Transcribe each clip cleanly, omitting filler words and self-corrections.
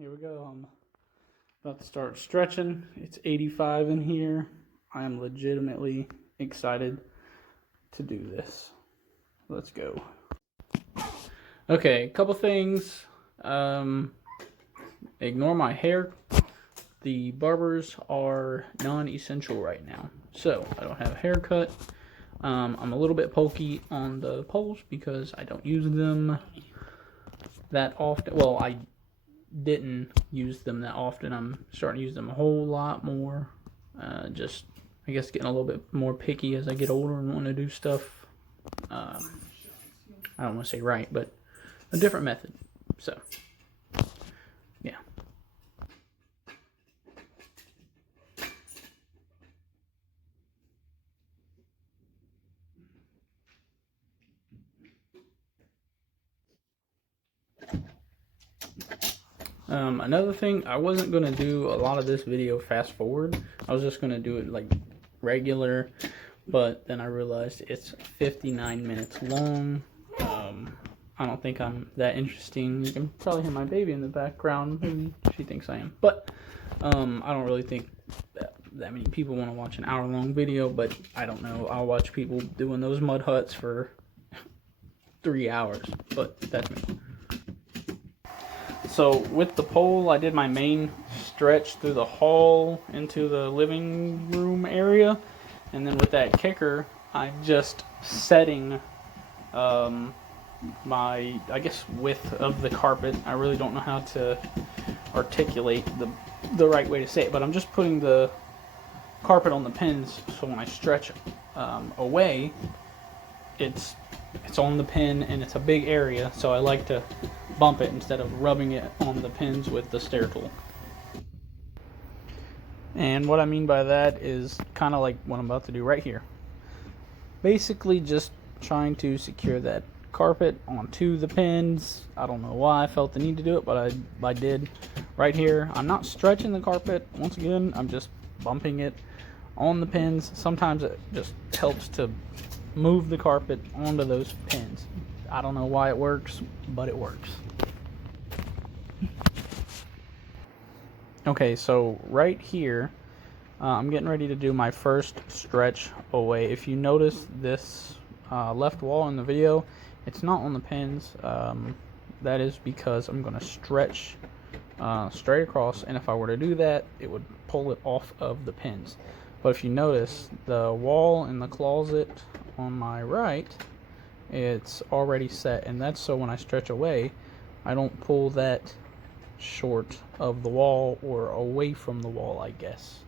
Here we go. I'm about to start stretching. It's 85 in here. I am legitimately excited to do this. Let's go. Okay, a couple things. Ignore my hair. The barbers are non-essential right now, so I don't have a haircut. I'm a little bit pokey on the poles because I don't use them that often. Well, I didn't use them that often. I'm starting to use them a whole lot more. Just, I guess, getting a little bit more picky as I get older and want to do stuff. I don't want to say right, but a different method. So, yeah. Another thing, I wasn't going to do a lot of this video fast forward. I was just going to do it like regular, but then I realized it's 59 minutes long. I don't think I'm that interesting. You can probably hear my baby in the background. Maybe she thinks I am. But I don't really think that many people want to watch an hour-long video, but I don't know. I'll watch people doing those mud huts for 3 hours, but that's me. So with the pole, I did my main stretch through the hall into the living room area. And then with that kicker, I'm just setting my, I guess, width of the carpet. I really don't know how to articulate the right way to say it, but I'm just putting the carpet on the pins so when I stretch away, it's on the pin and it's a big area, so I like to bump it instead of rubbing it on the pins with the stair tool. And what I mean by that is kind of like what I'm about to do right here. Basically just trying to secure that carpet onto the pins. I don't know why I felt the need to do it, but I did right here. I'm not stretching the carpet. Once again, I'm just bumping it on the pins. Sometimes it just helps to move the carpet onto those pins. I don't know why it works, but it works. Okay, so right here, I'm getting ready to do my first stretch away. If you notice this left wall in the video, it's not on the pins. That is because I'm going to stretch straight across, and if I were to do that, it would pull it off of the pins. But if you notice, the wall in the closet on my right, it's already set, and that's so when I stretch away, I don't pull that short of the wall or away from the wall, I guess.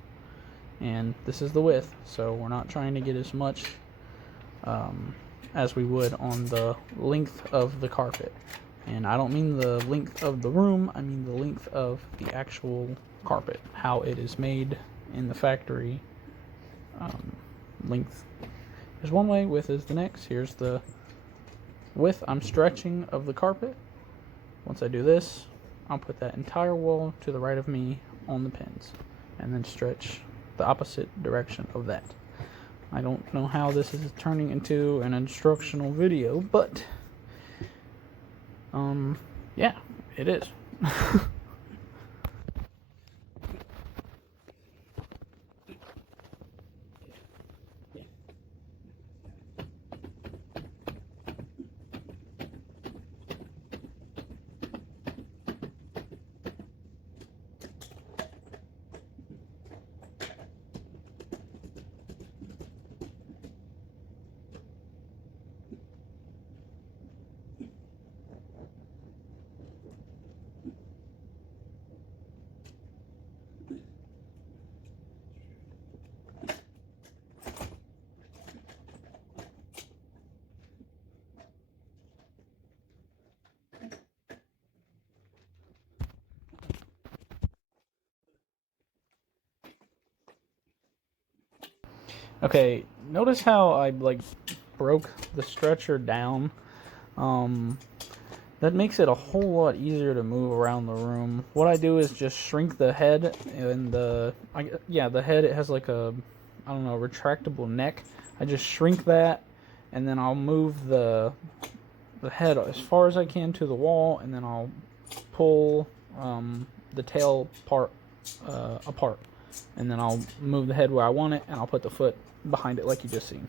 And this is the width, so we're not trying to get as much as we would on the length of the carpet. And I don't mean the length of the room, I mean the length of the actual carpet, how it is made in the factory. Length is one way, width is the next. Here's the width I'm stretching of the carpet. Once I do this, I'll put that entire wall to the right of me on the pins and then stretch the opposite direction of that. I don't know how this is turning into an instructional video, but yeah, it is. Okay, notice how I broke the stretcher down. That makes it a whole lot easier to move around the room. What I do is just shrink the head, and the head, it has like a, I don't know, retractable neck. I just shrink that, and then I'll move the head as far as I can to the wall, and then I'll pull the tail part apart, and then I'll move the head where I want it, and I'll put the foot behind it like you just seen.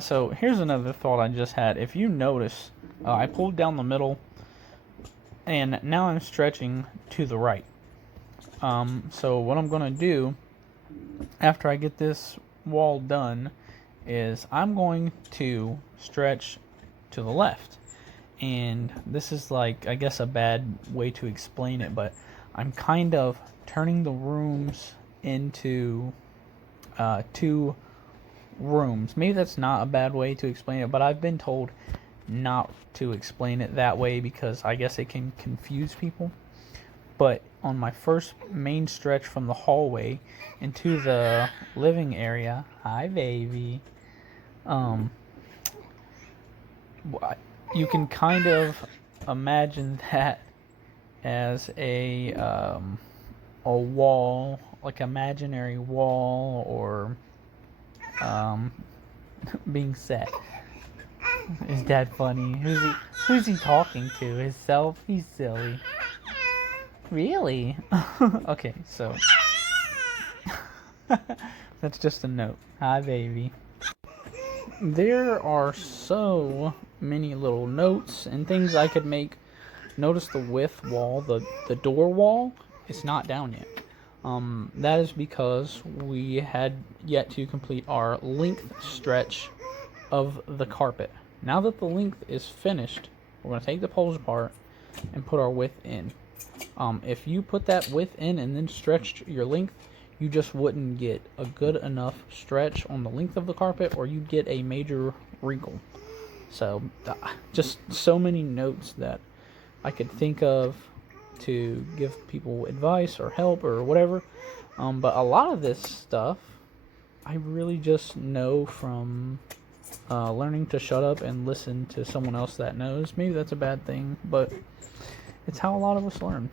So here's another thought I just had. If you notice, I pulled down the middle, and now I'm stretching to the right. So what I'm going to do after I get this wall done is I'm going to stretch to the left. And this is like, I guess, a bad way to explain it, but I'm kind of turning the rooms into two rooms. Maybe that's not a bad way to explain it, but I've been told not to explain it that way because I guess it can confuse people. But on my first main stretch from the hallway into the living area, hi baby, you can kind of imagine that as a wall, like imaginary wall, or being set. Is Dad funny? Who's he talking to? Himself? He's silly. Really? Okay, so that's just a note. Hi, baby. There are so many little notes and things I could make. Notice the width wall, the door wall, is not down yet. That is because we had yet to complete our length stretch of the carpet. Now that the length is finished, we're going to take the poles apart and put our width in. If you put that width in and then stretched your length, you just wouldn't get a good enough stretch on the length of the carpet, or you'd get a major wrinkle. So, just so many notes that I could think of to give people advice or help or whatever. But a lot of this stuff I really just know from learning to shut up and listen to someone else that knows. Maybe that's a bad thing, but it's how a lot of us learn.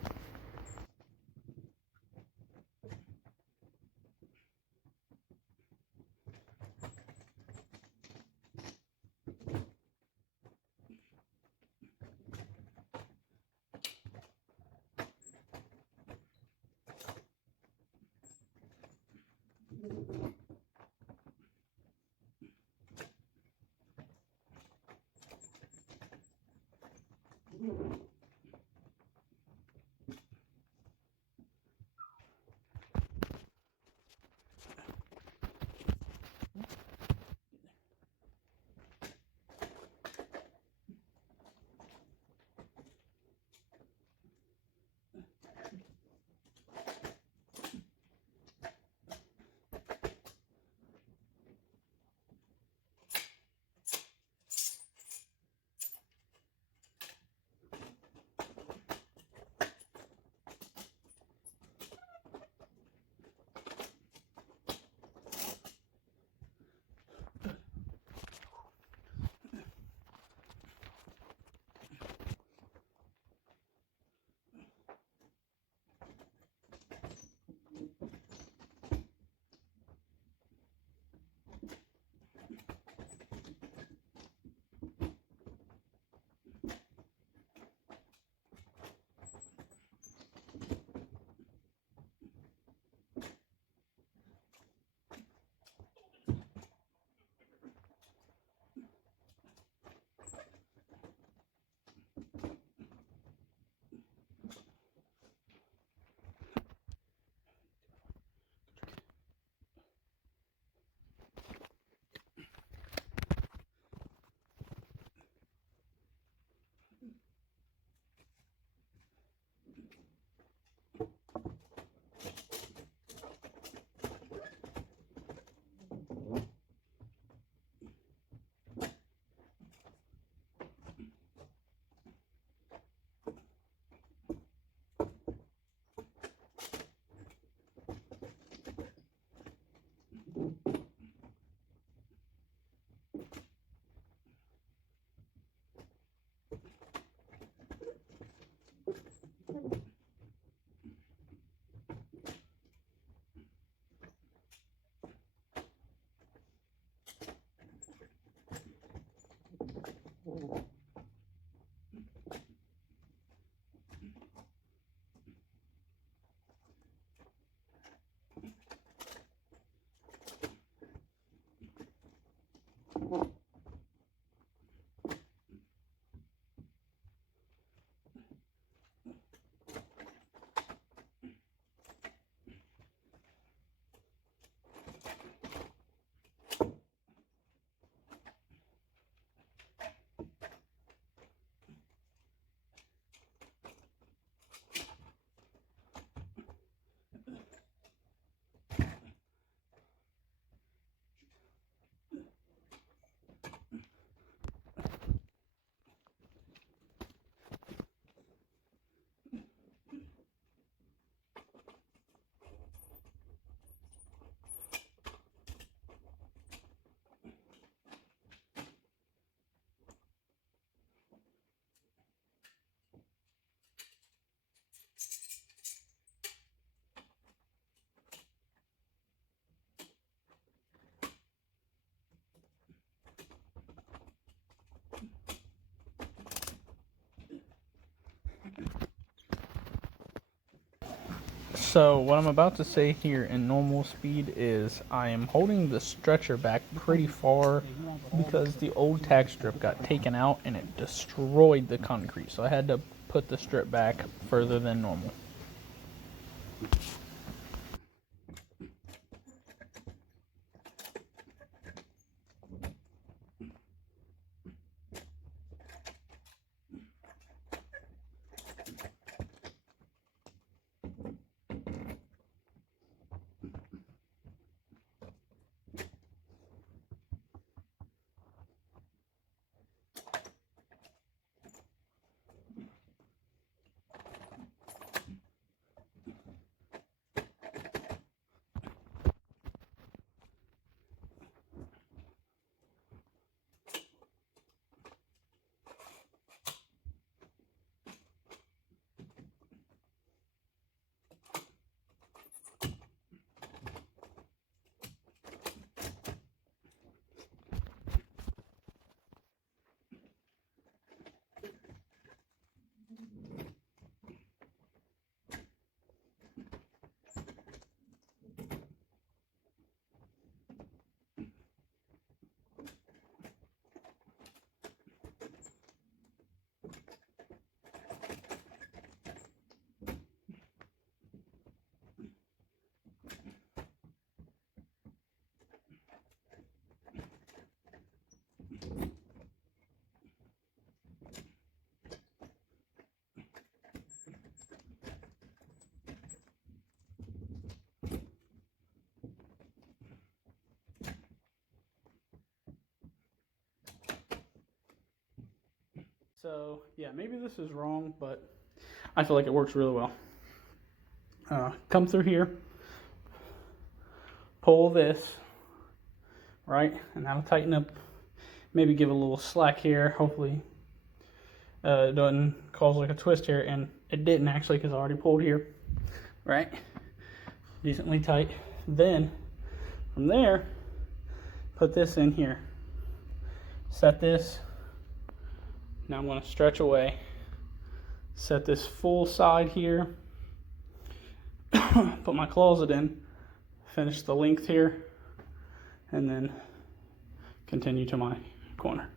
So what I'm about to say here in normal speed is I am holding the stretcher back pretty far because the old tack strip got taken out and it destroyed the concrete. So I had to put the strip back further than normal. So yeah, maybe this is wrong, but I feel like it works really well. Come through here, pull this, right, and that'll tighten up, maybe give a little slack here, hopefully it doesn't cause like a twist here, and it didn't actually because I already pulled here, right, decently tight. Then from there, put this in here, set this. Now I'm going to stretch away, set this full side here, put my closet in, finish the length here, and then continue to my corner.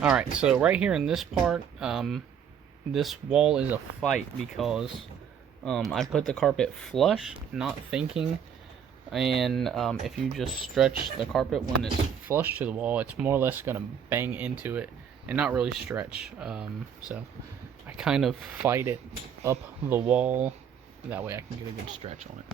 Alright, so right here in this part, this wall is a fight because I put the carpet flush, not thinking, and if you just stretch the carpet when it's flush to the wall, it's more or less going to bang into it and not really stretch. So I kind of fight it up the wall, that way I can get a good stretch on it.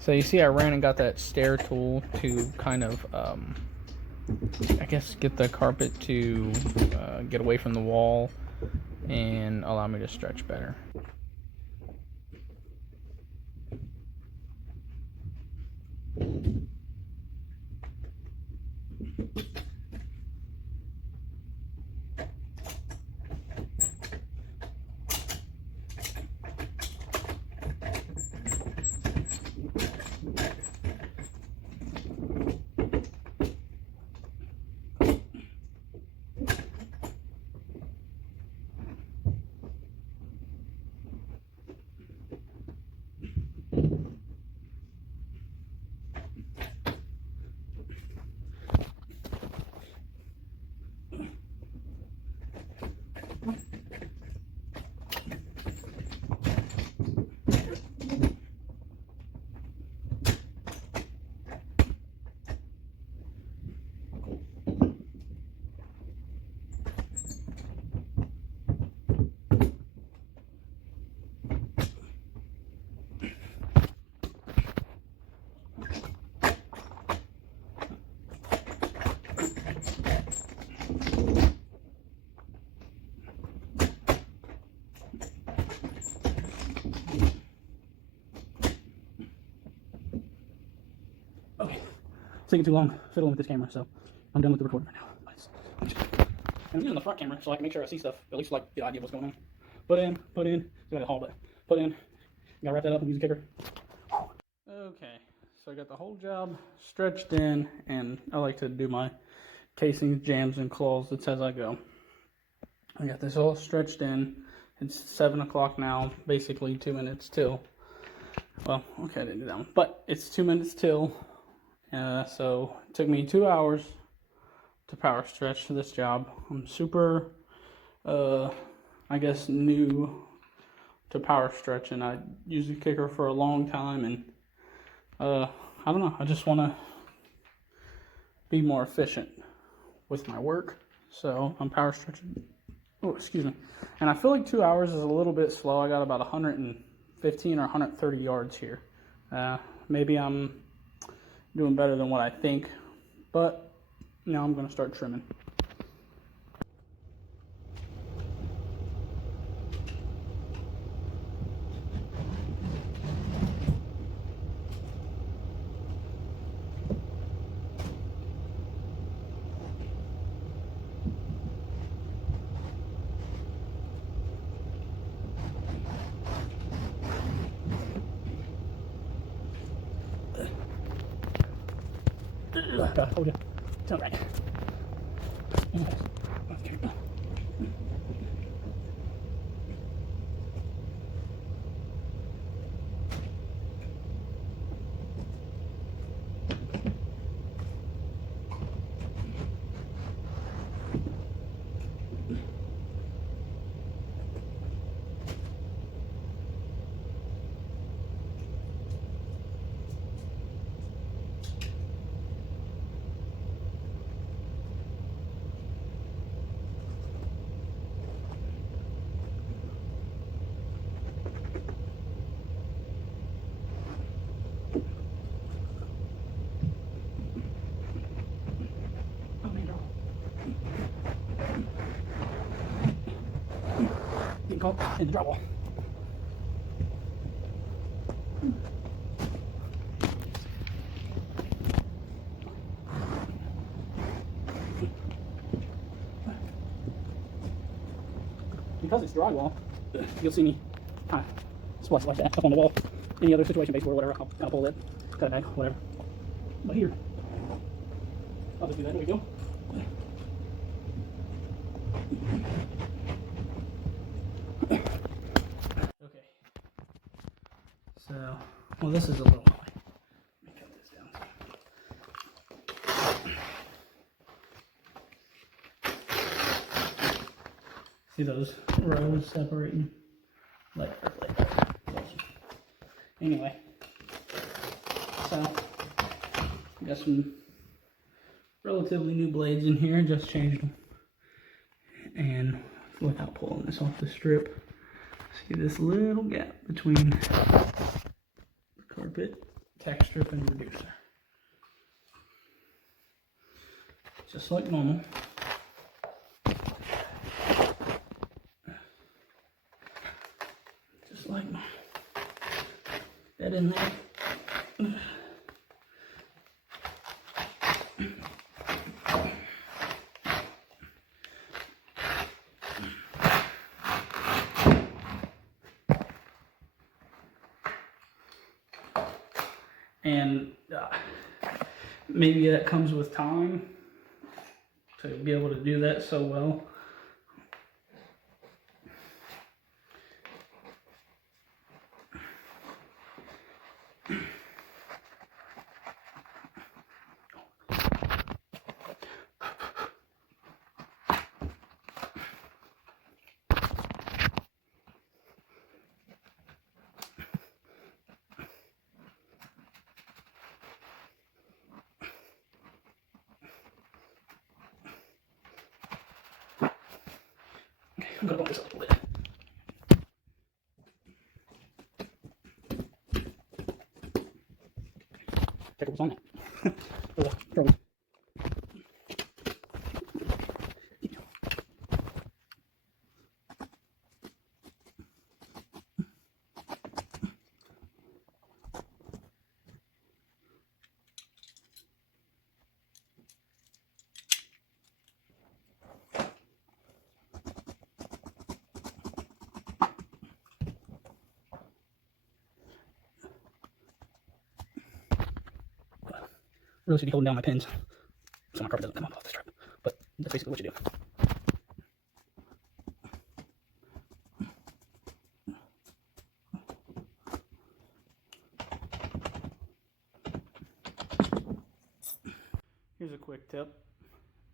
So you see I ran and got that stair tool to kind of, I guess, get the carpet to get away from the wall and allow me to stretch better. Okay, it's taking too long fiddling with this camera, so I'm done with the recording right now. And I'm using the front camera so I can make sure I see stuff, at least like get an idea of what's going on. Put in, got a haul, but put in, gotta wrap that up and use a kicker. Okay, so I got the whole job stretched in, and I like to do my casings, jams, and claws as I go. I got this all stretched in. It's 7 o'clock now, basically 2 minutes till. Well, okay, I didn't do that one, but it's 2 minutes till. So it took me 2 hours to power stretch this job. I'm super, I guess, new to power stretch, and I used a kicker for a long time, and I don't know, I just want to be more efficient with my work, so I'm power stretching. Oh, excuse me. And I feel like 2 hours is a little bit slow. I got about 115 or 130 yards here. Maybe I'm doing better than what I think, but now I'm going to start trimming. I told you. Turn right. Getting caught in the drywall. Because it's drywall, you'll see me kind of splice like that up on the wall. Any other situation based or whatever, I'll kind of pull it, cut it back, whatever. But here, I'll just do that. There we go. Okay. So, well, this is a little high. Let me cut this down. See those rows separating? Like that. Anyway, so got some relatively new blades in here. Just changed them, and without pulling this off the strip, see this little gap between the carpet, tack strip, and reducer. Just like normal. Just like normal. That in there. And maybe that comes with time to be able to do that so well. I'm gonna bump this up a little bit. Check what's on it. Throw it. Really should be holding down my pins so my carpet doesn't come up off the strip. But that's basically what you do. Here's a quick tip.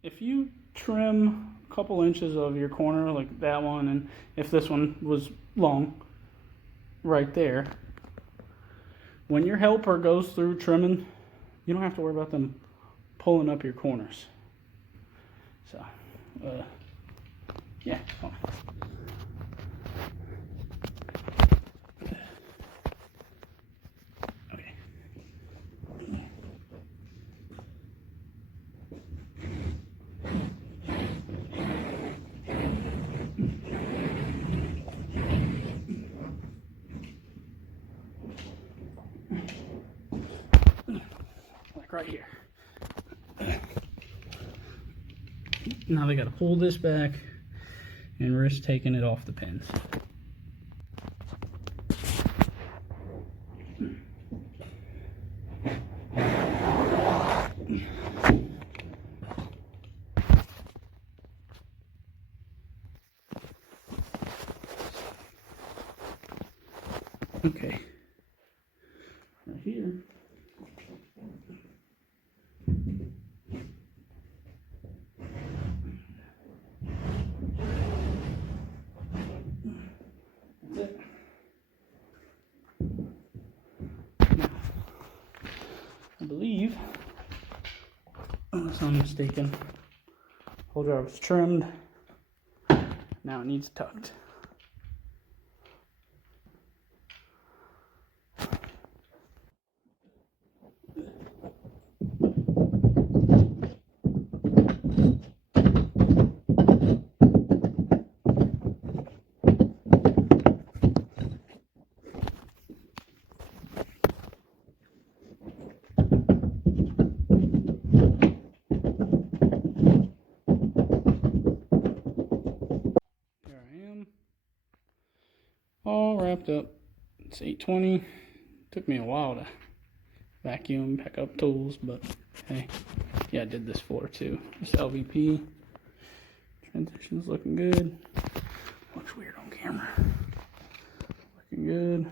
If you trim a couple inches of your corner like that one, and if this one was long right there, when your helper goes through trimming, you don't have to worry about them pulling up your corners. So, yeah. Oh. Okay. Like right here. Now they got to pull this back and risk taking it off the pins. Okay. Right here. That's it. Now, I believe, unless I'm mistaken, whole jar was trimmed. Now it needs tucked. Here I am, all wrapped up. It's 8:20. Took me a while to vacuum, pack up tools, but hey, yeah, I did this floor too. Just LVP. Transition's looking good. Looks weird on camera. Looking good.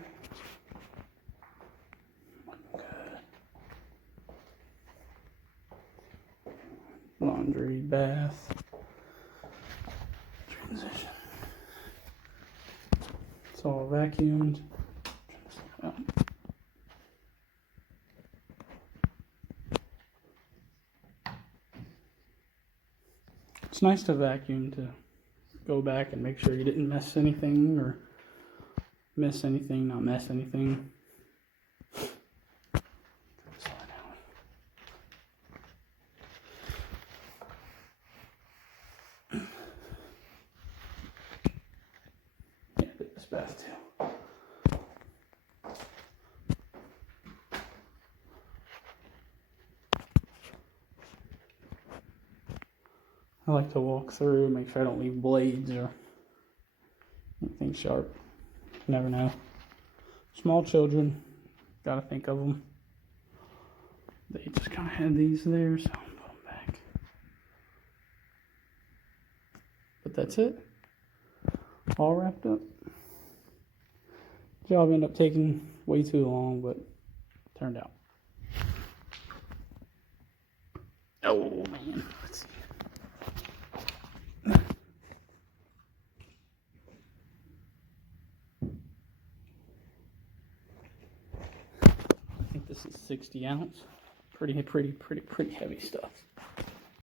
Looking good. Laundry, bath. Transition. It's all vacuumed. It's nice to vacuum to go back and make sure you didn't mess anything or miss anything, not mess anything. Yeah, did this bath too. I like to walk through, make sure I don't leave blades or anything sharp. You never know. Small children, gotta think of them. They just kind of had these there, so I'll put them back. But that's it. All wrapped up. Job ended up taking way too long, but turned out. Oh man, let's see. I think this is 60 ounce. Pretty heavy stuff.